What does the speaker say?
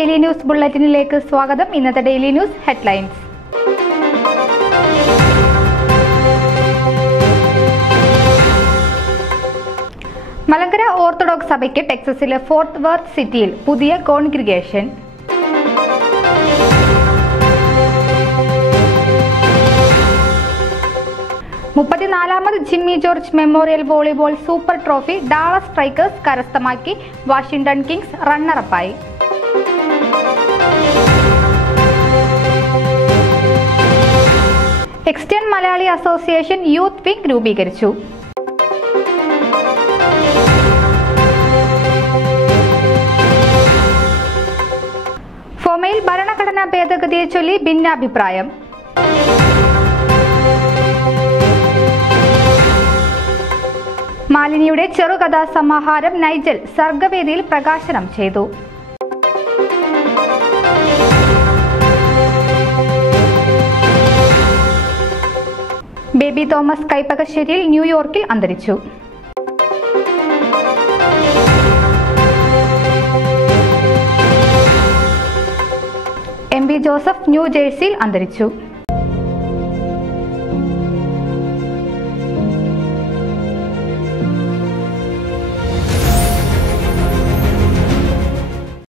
Daily news ബുള്ളറ്റിനിലേക്ക് സ്വാഗതം. ഇന്നത്തെ daily news headlines. Malankara Orthodox സഭയ്ക്ക് ടെക്സസിലെ ഫോർട്ട് വർത്ത് സിറ്റിയിൽ പുതിയ കോൺഗ്രിഗേഷൻ. മുപ്പത്തിനാലാമത് Jimmy George memorial volleyball super trophy Dallas Strikers കരസ്ഥമാക്കി. വാഷിംഗ്ടൺ കിങ്സ് റണ്ണറപ്പായി. Extern Malayali association youth wing രൂപീകരിച്ചു. ഫോമയിൽ ഭരണഘടനാ ഭേദഗതിയെ ചൊല്ലി ഭിന്നാഭിപ്രായം. മാലിനിയുടെ ചെറുകഥാ സമാഹാരം നൈജൽ സർഗവേദിയിൽ പ്രകാശനം ചെയ്തു. ബേബി തോമസ് കൈപ്പകശ്ശേരിയിൽ ന്യൂയോർക്കിൽ അന്തരിച്ചു. എം വി ജോസഫ് ന്യൂജേഴ്സിയിൽ അന്തരിച്ചു.